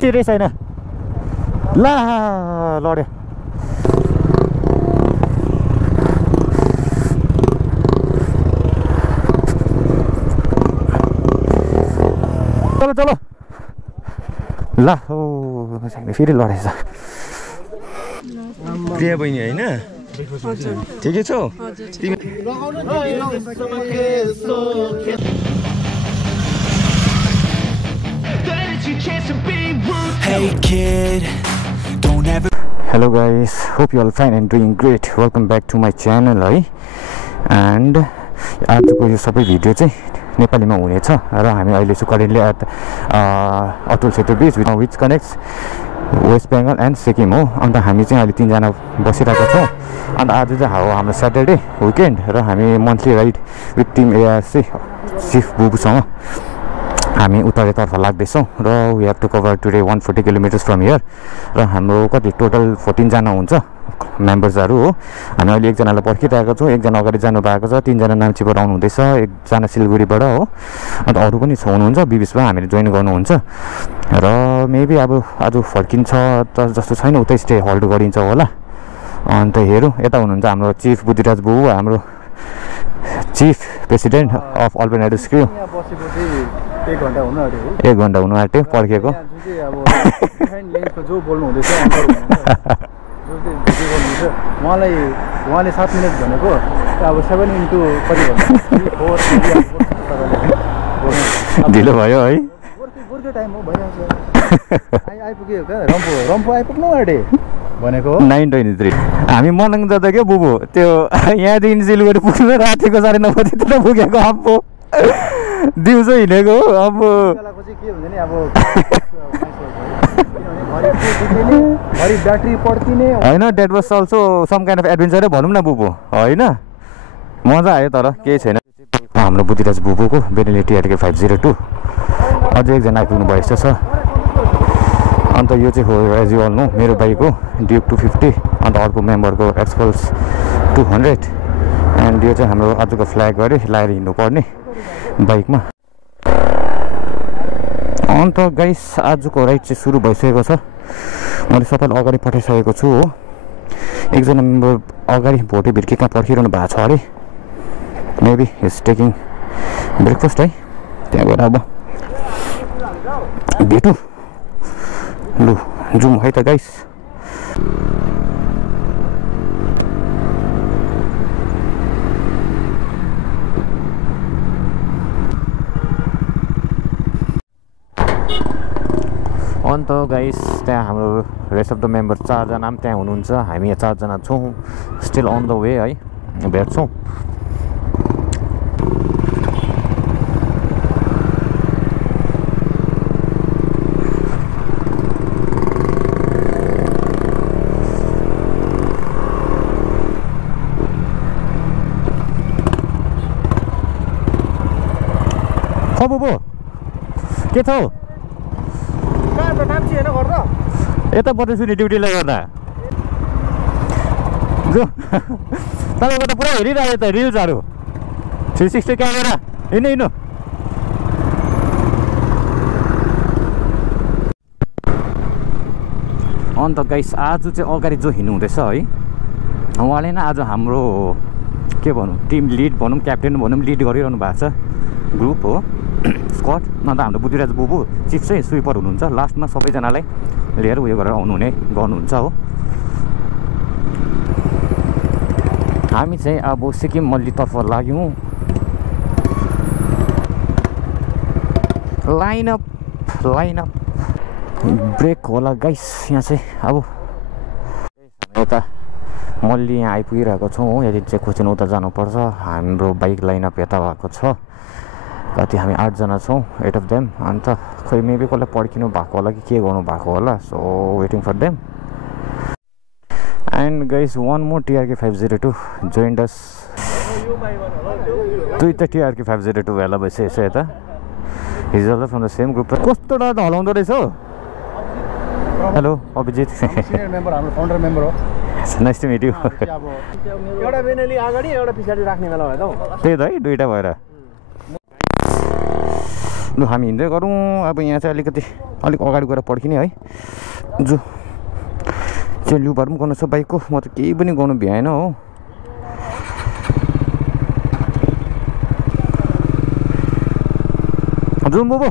तिरै छैन ला लड्यो चलो चलो ला हो फेरि लडेछ प्रिया बहिनी होइन ठिकै छौ Hello guys, hope you all fine and doing great. Welcome back to my channel है and आजको यो सबै भिडियो चाहिँ नेपालीमा हुनेछ र हामी अहिले चाहिँ currently at Atal Setu bridge which connects West Bengal and Sikkim हो अन्त हामी चाहिँ अहिले 3 जना बसिरहेका छौँ अन्त आज चाहिँ हो हाम्रो स्याटरडे विकेन्ड र हामी monthly ride with team ARC chief बुबुसँग हामी उत्तरतर्फ लाग्दैछौँ र we have to cover today 140 kilometres from here र हाम्रो कति टोटल 14 जना हुन्छ मेम्बर्सहरू हो हामी अहिले एकजनालाई पर्खिरहेको छौँ एकजना अगाडि जानुभएको छ 3 जना नाम्चीबाट आउनु हुँदैछ एकजना सिलगढीबाट हो अन्त अरू पनि हुनुहुन्छ बिबिसमा हामीले जोइन गर्नुहुन्छ र मेबी अब आज फर्किन्छ त जस्तो छैन उतै स्टे होल्ड गरिन्छ होला अन्त हेरौँ यता हुनुहुन्छ हाम्रो चिफ बुद्धिराज बुबु हाम्रो chief president of alternative screw 1 घन्टा हुनु आँट्यो पर्खेको उहाँले 7 मिनट भनेको अब 7 इन्टु कति ढिलो भयो है गोर्खे टाइम हो भइहाल्छ आइपुग्यो क्या रम्फू आइपुग्नु आँटे भनेको 9:23 हामी मनाङ जाँदा क्या बुबु त्यो यहाँदेखि सिलगढी पुग्नु रातिको 9:30 बजीतिर पुगेको अब दिउँसो हिँडेको हो अब के हुन्छ नि अब ब्याट्री पड्किने होइन that was also some kind of एडभेन्चरै भनौँ न बुबु होइन मजा आयो तर केही छैन हाम्रो बुद्धिराज बुबुको बेनेली टिआरके 502 अझै एकजना आइपुग्नु भयो जस्तो छ अन्त यो चाहिँ हो एज यु अल नो मेरो बाइक हो ड्युक 250 अन्त अर्को मेम्बरको एक्सपल्स 200 एन्ड यो चाहिँ हाम्रो आजको फ्ल्याग गरे लाएर हिँड्नुपर्ने बाइकमा अन्त गाइस आजको राइड चाहिँ सुरु भइसकेको छ मैले सबैलाई अगाडि पठाइसकेको छु हो एकजना मेम्बर अगाडि भोटे भिर्की कहाँ पर्खिरहनु भएको छ अरे मेबी हिज टेकिङ ब्रेकफास्ट है त्यहाँ गएर अब भेटौँ लु जाउँ है त गाइस अन्त गाइस त्यहाँ हाम्रो रेस्ट अफ द मेम्बर 4 जना पनि त्यहाँ हुनुहुन्छ हामी यहाँ 4 जना छौँ स्टिल अन द वे है भेट्छौँ बुबु के छ यता बस्दैछु नि ड्युटीले गर्दा जो तपाईँको त पुरा हेरिरहेको त रिल्सहरू 360 क्यामेरा हिँड्नु हिँड्नु अन्त गाइस आज चाहिँ अगाडि जो हिँड्नु हुँदैछ है उहाँले नै आज हाम्रो के भनौँ टिम लिड भनौँ क्याप्टेन भनौँ लिड गरिरहनु भएको छ ग्रुप हो स्क्वाड अन्त हाम्रो बुद्धिराज बुबु चिफ चाहिँ स्विपर हुनुहुन्छ लास्टमा सबैजनालाई लिएर उयो गरेर आउनुहुने गर्नुहुन्छ हो हामी चाहिँ अब सिक्किम मल्लीतर्फ लाग्यौँ लाइन अप ब्रेक होला गाइस यहाँ चाहिँ अब यता मल्ली यहाँ आइपुगिरहेको छौँ हो यदि चाहिँ खोज्नु उता जानुपर्छ हाम्रो बाइक लाइनअप यता भएको छ कति हामी 8 जना छौँ 8 अफ देम अन्त खोइ मेबी कसलाई पर्खिनु भएको होला कि के गर्नु भएको होला so waiting for them and guys one more TRK 502 joined us दुईवटा टिआरके 502 भेला भइसकेछ यता he's also from the same group कस्तो डर हलाउँदो रहेछ हो हेलो अभिजित सिनियर मेम्बर हाम्रो फाउन्डर मेम्बर हो नाइस टु मिट यु एउटा बेनेली अगाडि एउटा पछाडि राख्ने बेला भयो त त्यही त है दुईटा भएर लु हामी हिँड्दै गरौँ। अब यहाँ चाहिँ अलिक अगाडि गएर पड्किने है जो चाहिँ लुबहरू पनि गर्नु छ बाइकको। म त केही पनि गर्नु भ्याएन हो। हजुर बुबु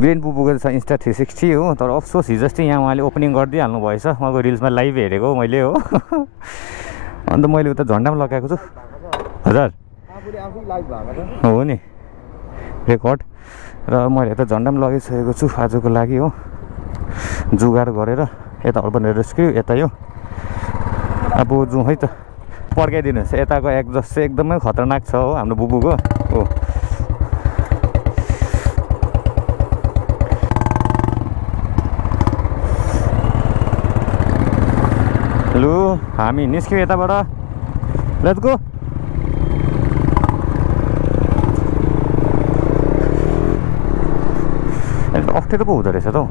बिरेन बुबुको छ इन्स्टा 360 हो। तर अफसोस हिजो अस्ति यहाँ उहाँले ओपनिङ गरिदिइहाल्नु भएछ। उहाँको रिल्समा लाइभ हेरेको मैले हो। अन्त मैले उता झन्डा पनि लगाएको छु। हजुर हो नि रेकर्ड। र मैले यता झन्डा पनि लगाइसकेको छु आजको लागि हो। जुगाड गरेर यता अर्बन रेस्क्यु यता यो अब जाउँ है त। पर्खाइदिनुहोस् यताको एक्जस्ट चाहिँ एकदमै खतरनाक छ हो हाम्रो बुबुको हो। लु हामी निस्क्यौँ यताबाट। Let's go. अप्ठ्यारो पो हुँदो रहेछ त हौ।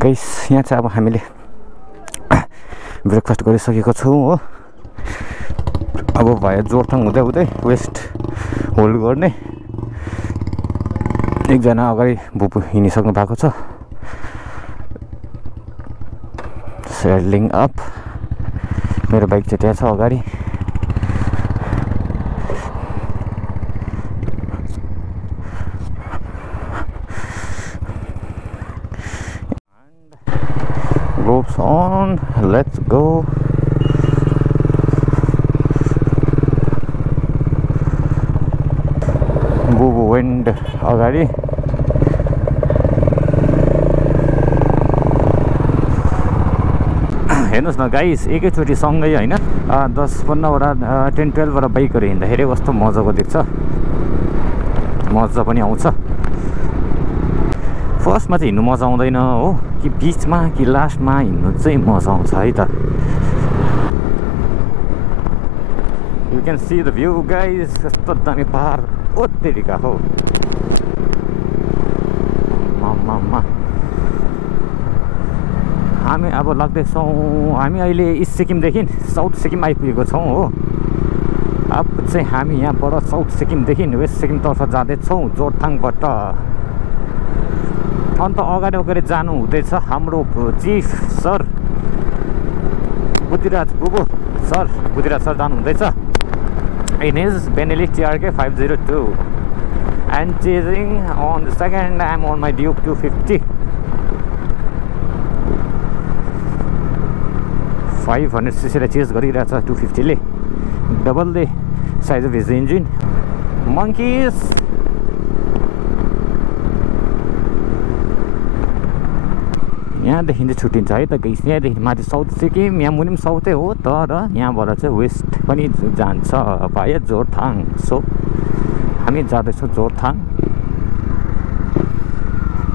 गाइस यहाँ चाहिँ अब हामीले ब्रेकफास्ट गरिसकेको छौँ हो। अब भयो जोरथाङ हुँदै हुँदै वेस्ट होल्ड गर्ने। एकजना अगाडि बुबु हिँडिसक्नु भएको छ। सेडलिङ अप। मेरो बाइक चाहिँ त्यहाँ छ अगाडि। Ropes on, let's go. Bubu went अगाडि। हेर्नुहोस् न गाइस एकैचोटि सँगै होइन 10-15वटा 10-12वटा बाइकहरू हिँड्दाखेरि कस्तो मजाको देख्छ। मजा पनि आउँछ। फर्स्टमा चाहिँ हिँड्नु मजा आउँदैन हो कि बिचमा कि लास्टमा हिँड्नु चाहिँ मजा आउँछ है त। You can see the view guys. कस्तो दामी पहाड ओत्तेरिका हो। मामा हामी अब लाग्दैछौँ। हामी अहिले इस्ट सिक्किमदेखि साउथ सिक्किम आइपुगेको छौँ हो। अब चाहिँ हामी यहाँबाट साउथ सिक्किमदेखि वेस्ट सिक्किमतर्फ जाँदैछौँ जोरथाङबाट। अन्त अगाडि जानु हुँदैछ हाम्रो chief sir Buddhiraj Bubu sir. Buddhiraj sir जानु हुँदैछ in his Benelli TRK 502 and chasing on the second I am on my Duke 250 500cc लाई चेज गरिरहेछ 250 ले। Double the size of his engine. Monkeys यहाँदेखि चाहिँ छुट्टिन्छ है त गाइस। यहाँदेखि माथि साउथ सिक्किम यहाँ मुनि पनि साउथै हो तर यहाँबाट चाहिँ वेस्ट पनि जान्छ भाया जोरथाङ। सो हामी जाँदैछौँ जोरथाङ।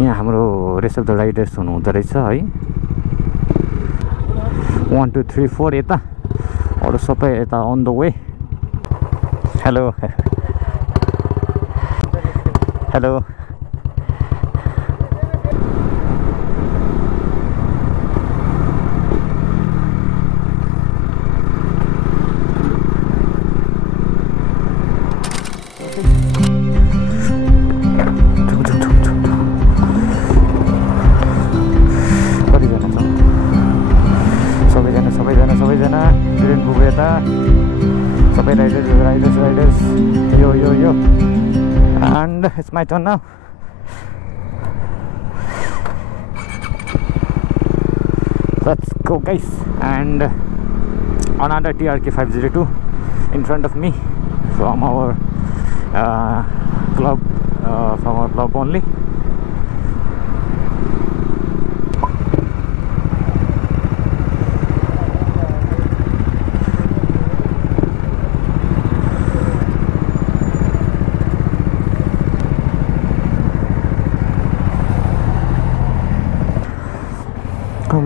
यहाँ हाम्रो रेस्ट अफ द राइडर्स हुनुहुँदो रहेछ है। 1 2 3 4 यता अरू सबै यता on the way. Hello hello Riders. Yo. And it's my turn now. Let's go guys. And another TRK 502 in front of me from our club only.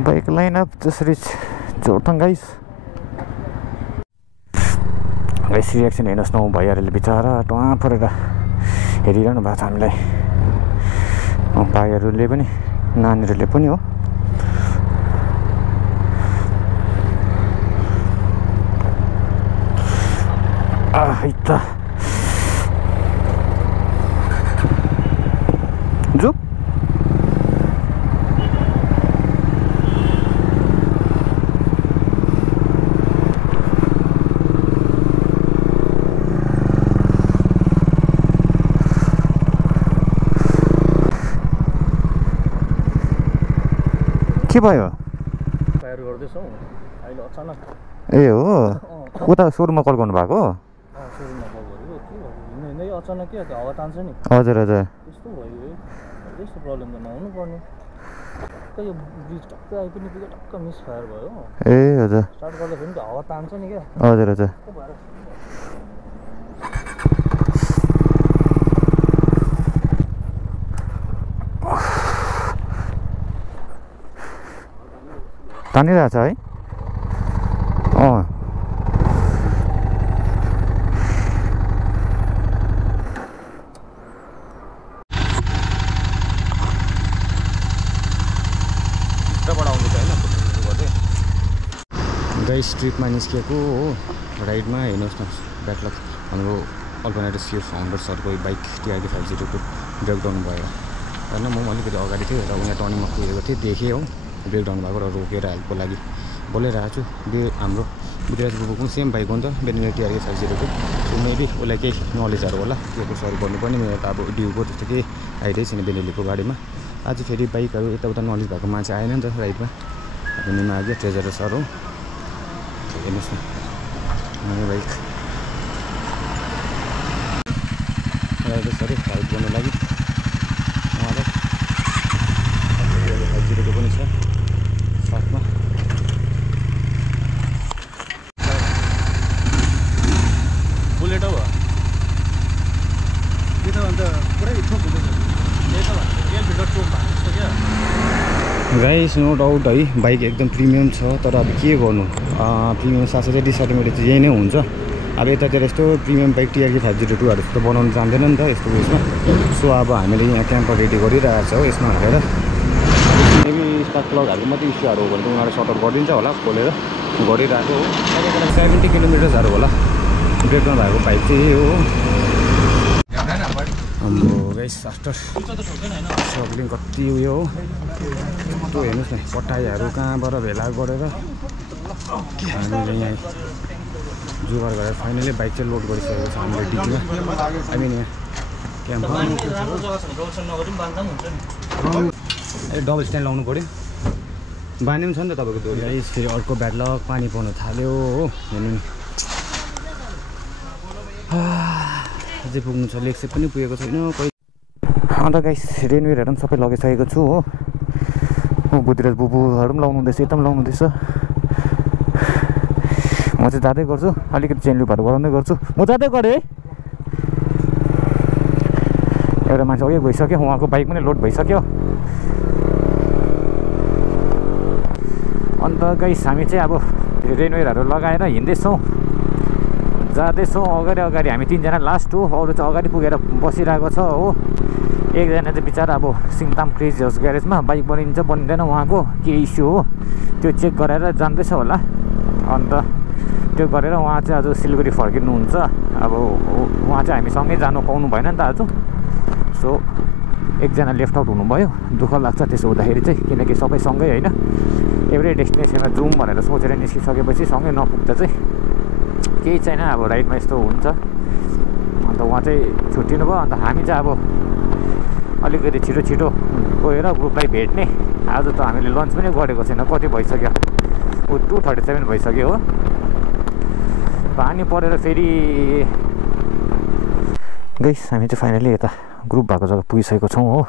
Bike lineup just reach Jordan guys. Guys reaction हेर्नुहोस् न भैयाहरूले बिचारा टुवा परेर हेरिरहनु भएको छ हामीलाई. भाइहरूले पनि नानीहरूले पनि हो. है त जो के भयो? फायर गर्दैछौँ अहिले अचानक. ए हो उता सुरुमा कल गर्नु भएको? सुरुमा कल गरेको के भयो हिँड्दै अचानक के हावा तान्छ नि. हजुर हजुर त्यस्तो भयो. त्यस्तो प्रब्लम त नहुनु पर्ने. यो ब्रिज टक्क आइपुग्ने बित्तिकै टक्क मिस फायर भयो. ए हजुर स्टार्ट गर्दाखेरि त हावा तान्छ नि क्या. हजुर हजुर तानिरहेछ है. गाइस ट्रिपमा निस्किएको हो राइडमा. हेर्नुहोस् न ब्याकलग हाम्रो अल्टरनेटिभ फ्युल फाउन्डर्सहरूको बाइक TRK 502 ब्रेकडाउन भयो होइन. म अलिकति अगाडि थिएँ र उनीहरू टर्निङमा पुगेको थिएँ देखेँ हो ब्रेकडाउन भएको र रोकेर हेल्पको लागि बोलाइरहेको छु. हाम्रो विद्राज बुबु पनि सेम बाइक हो नि त बेनिली TRK 502. सो मैले उसलाई केही नलेजहरू होला के कसरी गर्नुपर्ने. मेरो त अब ड्युको त्यस्तो केही आइडिया छैन बेनिलीको बारेमा. आज फेरि बाइकहरू यताउता नलेज भएको मान्छे आएन नि त राइडमा. हामीमा आयो ट्रेजर सर हो. हेर्नुहोस् न बाइक सरी हेल्प गर्नु लागि उहाँलाई 502 पनि छ साथमा. बुलेट हो त्यो त अन्त पुरै ठोक हुँदैछ. त्यही त तेल फिल्टर टोक भएको जस्तो क्या. गाइस नो डाउट है बाइक एकदम प्रिमियम छ. तर अब के गर्नु प्रिमियम साथसाथै डिसएडभान्टेज चाहिँ यही नै हुन्छ. अब यतातिर यस्तो प्रिमियम बाइक TRK 502हरू जस्तो बनाउनु जान्दैन नि त यस्तो उयसमा. सो अब हामीले यहाँ क्याम्पर रेडी गरिरहेको छ हो यसमा हालेर. मेबी स्पार्क प्लगहरूको मात्रै इस्युहरू हो भने त उनीहरू सर्ट आउट गरिदिन्छ होला खोलेर गरिरहेको हो. 70 किलोमिटर्सहरू होला ब्रेकडाउन भएको बाइक चाहिँ यही हो. हाम्रो गाइस आफ्टर स्ट्रगलिङ कति उयो हो. त्यो हेर्नुहोस् न पटाइहरू कहाँबाट भेला गरेर हामीले यहाँ जुगाड गरेर फाइनली बाइक चाहिँ लोड गरिसकेको छ हामीले डिजीमा. आई मिन यहाँ क्याम्प डबल स्ट्यान्ड लाउनु पऱ्यो. बानी पनि छ नि त तपाईँको दोरी. गाइस फेरि अर्को ब्याडलक पानी पर्नु थाल्यो हो. हेर्नु नि अझै पुग्नु छ. लेक्सेप पनि पुगेको छैन कहिले. अन्त गाइस रेनवेयरहरू पनि सबै लगाइसकेको छु हो. बुद्धिराज बुबुहरू पनि लाउनु हुँदैछ यता पनि लाउनु हुँदैछ. म चाहिँ जाँदै गर्छु अलिकति चेन लुपहरू गराउँदै गर्छु. म जाँदै गरेँ है. एउटा मान्छे अघि गइसक्यो उहाँको बाइक पनि लोड भइसक्यो. अन्त गाइस हामी चाहिँ अब रेनवेयरहरू लगाएर हिँड्दैछौँ जाँदैछौँ. अगाडि हामी 3जना लास्ट हो. अरू चाहिँ अगाडि पुगेर बसिरहेको छ हो. एकजना चाहिँ बिचरा अब सिङताम क्रेजी हाउस ग्यारेजमा बाइक बनिन्छ बनिँदैन उहाँको के इस्यु हो त्यो चेक गराएर जाँदैछ होला. अन्त त्यो गरेर उहाँ चाहिँ आज सिलगढी फर्किनुहुन्छ. अब उहाँ चाहिँ हामीसँगै जानु पाउनु भएन नि त आज. सो एकजना लेफ्ट आउट हुनुभयो. दुःख लाग्छ त्यसो हुँदाखेरि चाहिँ किनकि सबै सँगै होइन एउटै डेस्टिनेसनमा जाउँ भनेर सोचेर निस्किसकेपछि सँगै नपुग्दा चाहिँ केही छैन. अब राइडमा यस्तो हुन्छ. अन्त उहाँ चाहिँ छुट्टिनु भयो. अन्त हामी चाहिँ अब अलिकति छिटो गएर ग्रुपलाई भेट्ने. आज त हामीले लन्च पनि गरेको छैन. कति भइसक्यो 2:37 भइसक्यो हो. पानी परेर फेरि गाइस हामी चाहिँ फाइनली यता ग्रुप भएको जग्गा पुगिसकेको छौँ हो।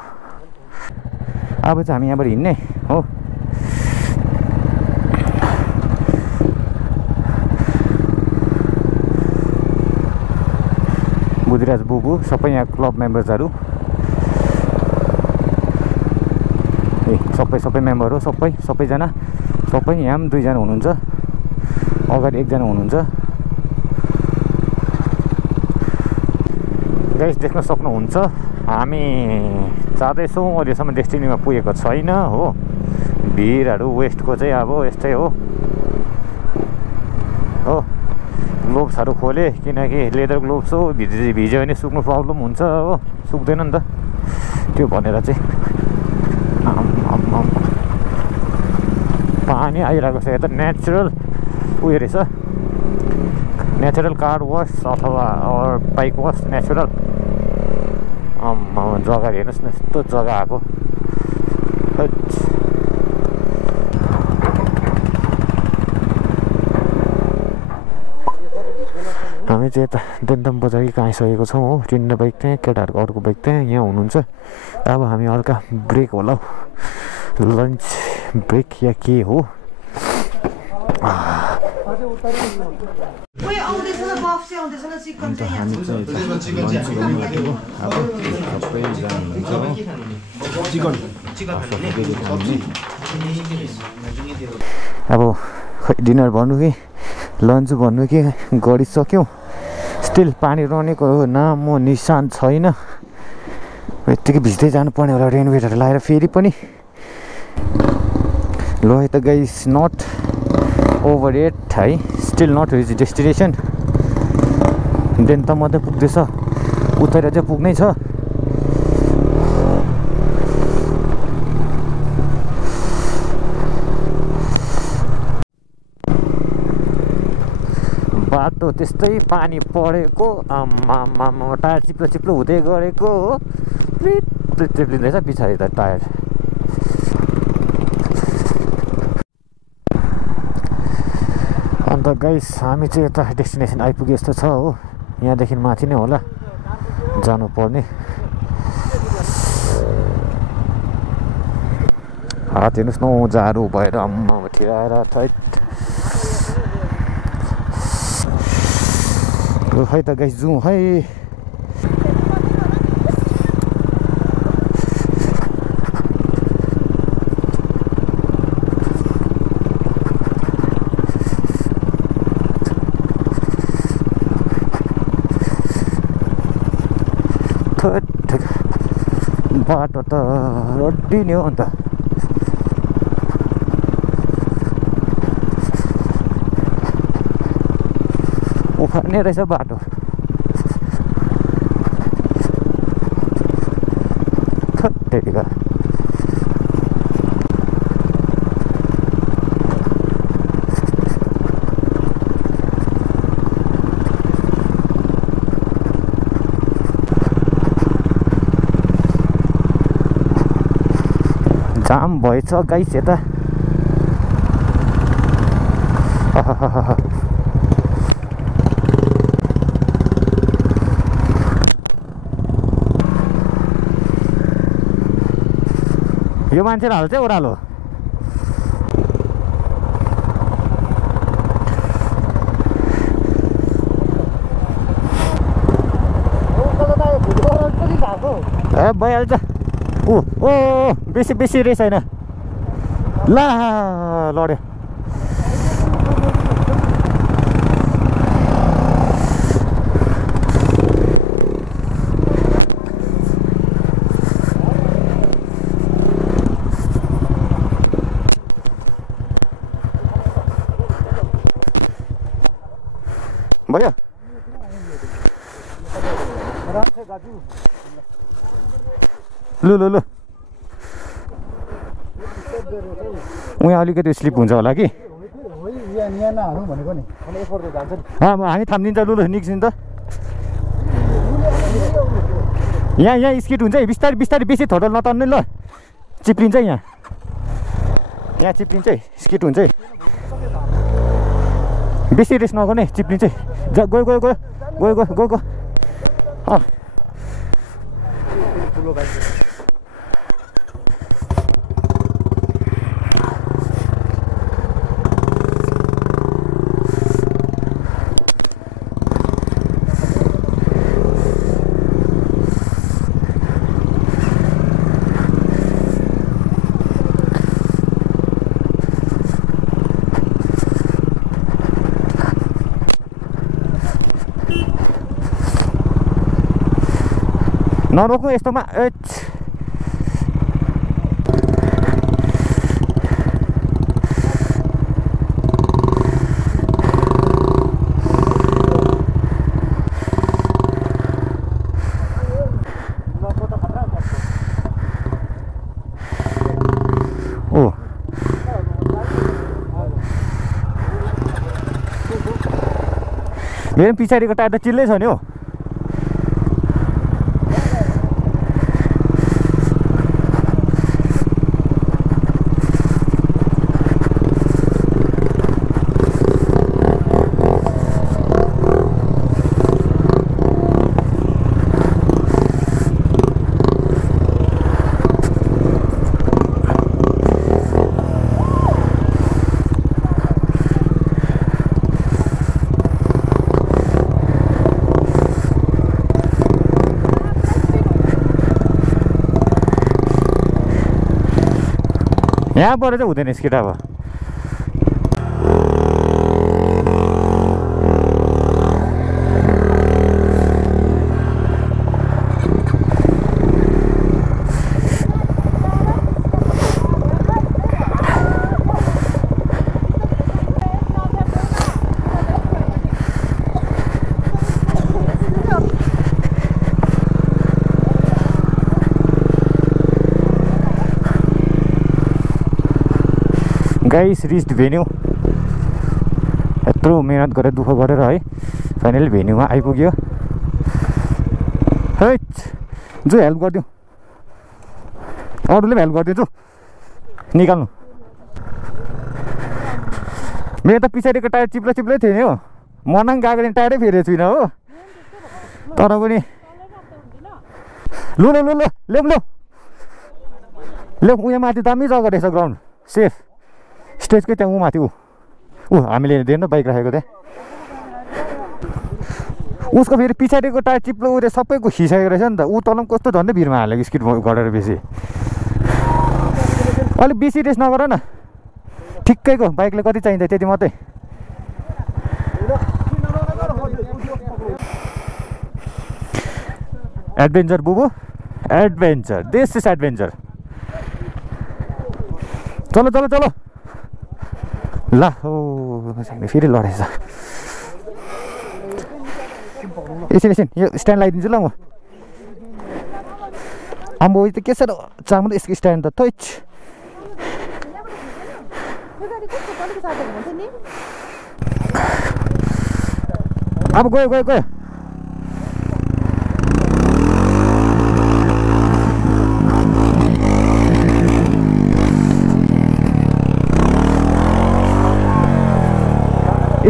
अब चाहिँ हामी यहाँबाट हिँड्ने हो। बुधिराज बुबु सबै यहाँ क्लब मेम्बर्सहरू सबै मेम्बर हो। सबैजना सबै यहाँ पनि 2 जना हुनुहुन्छ, अगाडि 1 जना हुनुहुन्छ। गाइस देख्न सक्नुहुन्छ हामी जाँदैछौँ, अहिलेसम्म डेस्टिनीमा पुगेको छैन हो। भिडहरू वेस्टको चाहिँ अब यस्तै हो। ग्लोभ्सहरू खोले किनकि लेदर ग्लोभ्स हो, भिज्यो भने सुक्नु प्रब्लम हुन्छ हो, सुक्दैन नि त, त्यो भनेर चाहिँ पानी आइरहेको छ। यता नेचुरल उयो रहेछ, नेचुरल कार वास अथवा बाइक वास नेचुरल। जग्गा हेर्नुहोस् न, यस्तो जग्गा आएको। हामी चाहिँ यता देन्तम बजार कहाँ आइसकेको छौँ हो। 3 बाइक त्यहाँ, केटाहरूको अर्को बाइक त्यहाँ यहाँ हुनुहुन्छ। अब हामी हल्का ब्रेक होला, लन्च ब्रेक या के हो। अन्त हामी चाहिँ अब खै डिनर भन्नु कि लन्च भन्नु कि गरिसक्यौँ। स्टिल पानी रहनेको नाम म निशान छैन। यत्तिकै भिज्दै जानुपर्ने होला रेनवेटहरू लगाएर फेरि पनि। ल यता गाइस नट ओभर एट है, स्टिल नट रिच डेस्टिनेसन। देन्तम मात्रै पुग्दैछ, उतैर चाहिँ पुग्नै छ। बाटो त्यस्तै पानी परेको, आम्मामा टायर चिप्लो हुँदै गरेको हो। चिप्लिँदैछ पछाडि त टायर। अन्त गाइस हामी चाहिँ यता डेस्टिनेसन आइपुगे जस्तो छ हो। यहाँदेखि माथि नै होला जानुपर्ने। हात हेर्नुहोस् न जाडो भएर अम्मा ठिराएर थैट। खै त गाइस जाउँ है। बाटो त रड्डी नि हो। अन्त उफार्ने रहेछ बाटो। खट्टेका जाम भएछ गाइस यता। यो मान्छेले हाल्छ ओह्रालो। ए भइहाल्छ। ओ बेसी रहेछ होइन। ला लड्यो। भयो लु उहाँ अलिकति स्लिप हुन्छ होला कि। हामी थामिदिन्छ लु निक्सिन्छ त। यहाँ स्किट हुन्छ है, बिस्तारै बेसी थोटल नतान्नु ल, चिप्लिन्छ यहाँ चिप्लिन्छ है, स्किट हुन्छ है। बेसी रेस नगर्ने चिप्नी चाहिँ जा गयो गयो गयो गयो गयो गयो गयो ठुलो बाइक नरोक्नु यस्तोमा ओ मेरो पछाडिको टायर त चिल्लै छ नि हो यहाँबाट चाहिँ हुँदैन स्किट अब गाइस रिच्ड भेन्यू यत्रो मेहनत गरेर दुःख गरेर है फाइनली भेन्यूमा आइपुग्यो है जो हेल्प गरिदिउँ अरूले पनि हेल्प गरिदिन्छु निकाल्नु मेरो त पछाडिको टायर चिप्लो चिप्लै थियो नि हो मनाङ गएको दिन टायरै फेरेको छुइनँ हो तर पनि लु लु लु लु ल्याउँ लु ल्याउँ उहाँ माथि दामी जग्गा रहेछ ग्राउन्ड सेफ स्टेजकै त्यहाँ माथि हामीले दिएन बाइक राखेको त्यहाँ उसको फेरि पछाडिको टायर चिप्लो उयो सबैको खिसकेको रहेछ नि त ऊ तल पनि कस्तो झन्डै भिरमा हालेको स्किट गरेर बेसी अलिक बेसी रेस नगर न ठिक्कैको बाइकले कति चाहिन्छ त्यति मात्रै adventure Bubu adventure this is adventure चलो चलो चलो ल हो फेरि लडेछ एकछिन एकछिन यो स्ट्यान्ड लगाइदिन्छु ल म आम्बो त के छ र चाम्रो यसको स्ट्यान्ड त थोइच अब गयो गयो गयो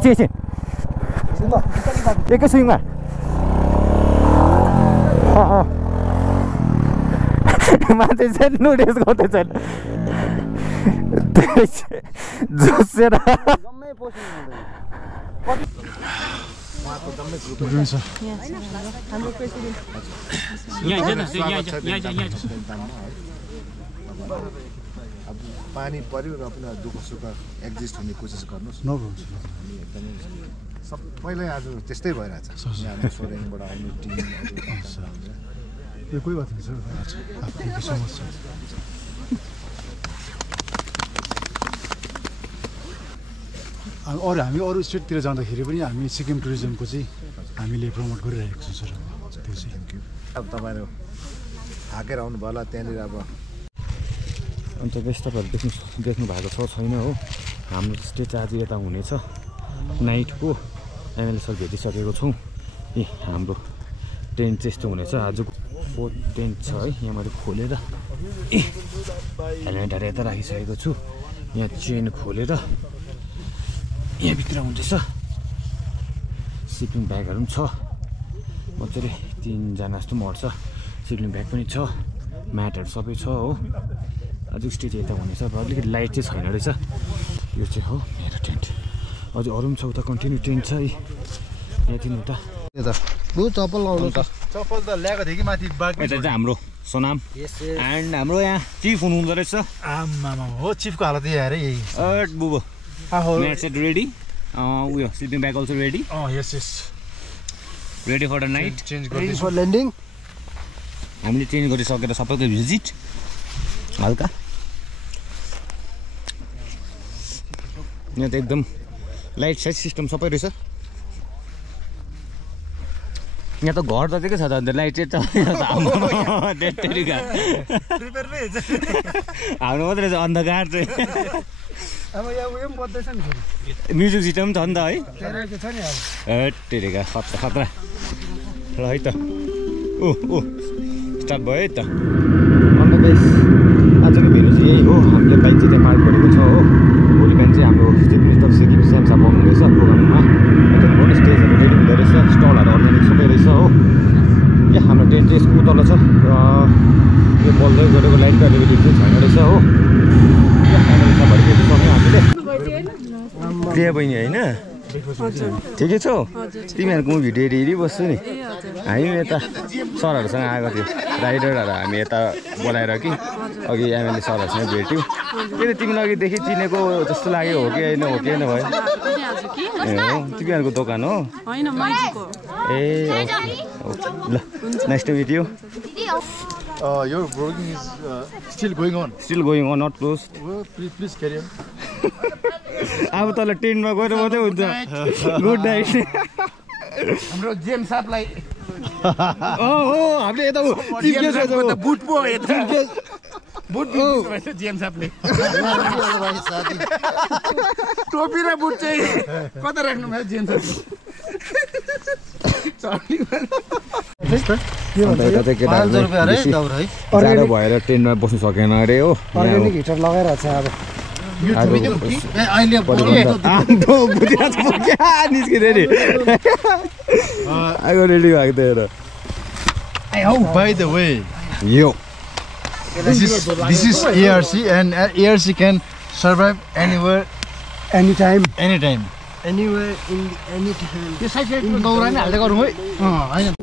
एकछिन एकै स्विङमा मान्छे चाहिँ नुडेस गर्दैछन् जोसेर पानी पर्यो र पनि दुःख सुख एक्जिस्ट हुने कोसिस गर्नुहोस् हामी एकदमै सबैलाई आज त्यस्तै भइरहेछ यहाँ सोरेङबाट आउने टिम कोही बात नहीं sir thank you so much sir अरू हामी अरू स्टेटतिर जाँदाखेरि पनि हामी सिक्किम टुरिज्मको चाहिँ हामीले प्रमोट गरिरहेको छौँ सर त्यो चाहिँ थ्याङ्क यू अब तपाईँहरू थाकेर आउनुभयो होला त्यहाँनिर अब अन्त बेस तपाईँहरू देख्नु भएको छ छैन हो हाम्रो स्टे चाहिँ आज यता हुनेछ नाइटको एमएलए सर भेटिसकेको छौँ ए हाम्रो टेन्ट चाहिँ यस्तो हुनेछ आजको 4 टेन्ट छ है यहाँ मैले खोलेर हेलमेटहरू यता राखिसकेको छु यहाँ चेन खोलेर यहाँभित्र हुँदैछ स्लिपिङ ब्यागहरू पनि छ मजाले 3 जना जस्तो पनि अट्छ स्लिपिङ ब्याग पनि छ म्याटहरू सबै छ हो अझ स्टेज यता हुनेछ अब अलिकति लाइट चाहिँ छैन रहेछ यो चाहिँ हो मेरो टेन्ट अझ अरू पनि छ उता कन्टिन्यू टेन्ट छ है यहाँदेखि उता चप्पल लाउनु त चप्पल त ल्याएको थियो कि माथि बाँकी यता चाहिँ हाम्रो सोनाम एन्ड हाम्रो यहाँ चिफ हुनुहुँदो रहेछ आमामा हो चिफको हालत यहाँ यही बुबो म्याट सेट रेडी उयो sleeping bag also ready yes ready for the night change गर्दै फर ल्यान्डिङ हामीले चेन्ज गरिसकेर सबैको भिजिट हल्का यहाँ त एकदम लाइट साइट सिस्टम सबै रहेछ यहाँ त घर त के छ त अन्त लाइट चाहिँ हाम्रो मात्रै छ अन्धकार चाहिँ म्युजिक सिस्टम छ नि त है टेरेका खतरा खतरा ल है त ओ स्टार्ट भयो है त अन्त गाइस आजको भिडियो चाहिँ यही हो हामीले बाइक चाहिँ त्यहाँ पार्क गरेको छ हो भोलि बिहान चाहिँ हाम्रो चिफ मिनिस्टर सिक्किम स्याम्सा पाउनु रहेछ प्रोग्राममा अन्त बोनस स्टेजहरू रेडी हुँदो रहेछ स्टलहरू अर्ग्यानिक सबै रहेछ हो यहाँ हाम्रो टेन्ट चाहिँ यसको तल छ र यो बल्दै गरेको लाइट त अलिकति चाहिँ छैन रहेछ हो प्रिया बहिनी होइन ठिकै छौ तिमीहरूको म भिडियो हेरिबस्छु नि हामी यता सरहरूसँग आएको थियो राइडरहरू हामी यता बोलाएर कि अघि एमएलए सरहरूसँग भेट्यौँ किन तिमीलाई अघिदेखि चिनेको जस्तो लाग्यो हो कि होइन भयो ए हो तिमीहरूको दोकान हो ए ल nice to meet you Your working is still going on. Still going on, not closed. Well, please carry on. अब तल टेन्टमा गएर मात्रै हुन्छ गुड नाइट हाम्रो जेम साहबलाई हामीले यता बुट पो बुट जेम साहबले टोपी र बुट चाहिँ कता राख्नु भयो जेम साहबले जाडो भएर ट्रेनमा बस्नु सकेन अरे हो अर्ग्यानिक हिटर लगाइरहेको छ अब निस्किँदै नि आगो रेडी भएको थियो By the way, यो this is ARC and ARC can survive anywhere, anytime anytime. anywhere in anytime यो साइड दौरा नि हाल्दै गरौँ है हैन